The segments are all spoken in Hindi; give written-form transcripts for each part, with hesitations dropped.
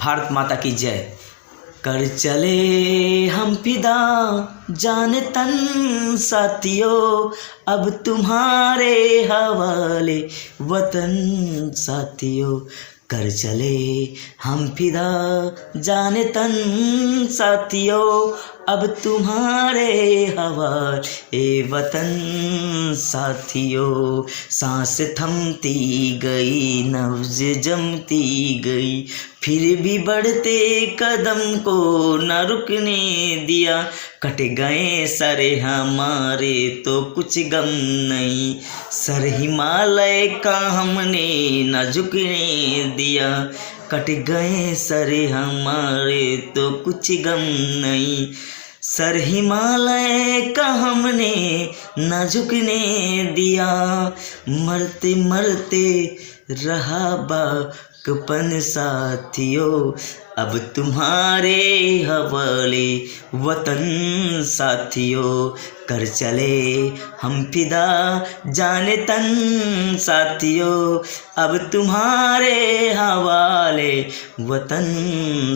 भारत माता की जय। कर चले हम फिदा जान तन साथियों, अब तुम्हारे हवाले वतन साथियों। कर चले हम फिदा जान तन साथियों, अब तुम्हारे हवाले वतन साथियों। सांस थमती गई, नब्ज जमती गई, फिर भी बढ़ते कदम को न रुकने दिया। कट गए सर हमारे तो कुछ गम नहीं, सर हिमालय का हमने न झुकने दिया। कट गए सर हमारे तो कुछ गम नहीं, सर हिमालय का हमने न झुकने दिया। मरते मरते रहा बाकपन साथियों, अब तुम्हारे हवाले वतन साथियों। कर चले हम फिदा जाने तन साथियों, अब तुम्हारे हवाले वतन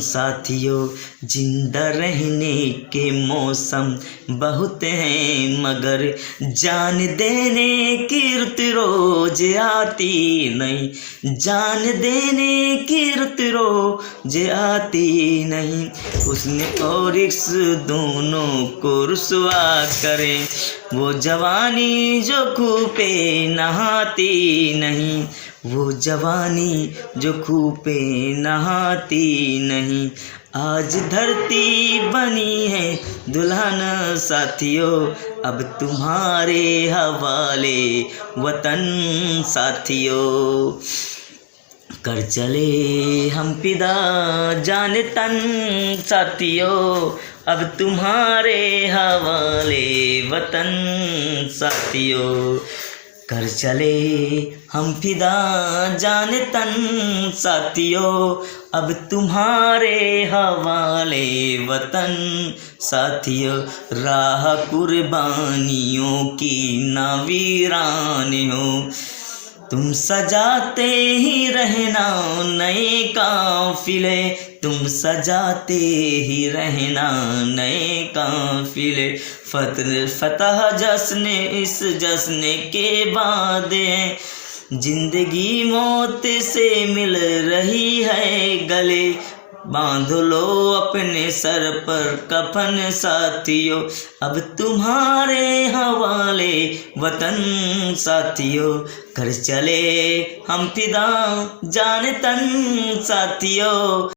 साथियों। जिंदा रहने के मौसम बहुत हैं, मगर जान देने की रुत रोज आती नहीं। जान देने की रुत रोज आती नहीं। उसने और इस दोनों को रुसवा करे, वो जवानी जो खूह पे नहाती नहीं। वो जवानी जो खूह पे नहाती नहीं। आज धरती बनी है दुल्हन साथियों, अब तुम्हारे हवाले वतन साथियों। कर चले हम फिदा जान तन साथियों, अब तुम्हारे हवाले वतन साथियों। कर चले हम फिदा जान तन साथियों, अब तुम्हारे हवाले वतन साथियों। राह कुर्बानियों की ना वीरान हो, तुम सजाते ही रहना नए काफिले। तुम सजाते ही रहना नए काफिले। फतह जश्न इस जश्न के बाद है, जिंदगी मौत से मिल रही है गले। बांध लो अपने सर पर कफन साथियों, अब तुम्हारे हवाले वतन साथियों। कर चले हम फिदा जान तन साथियों।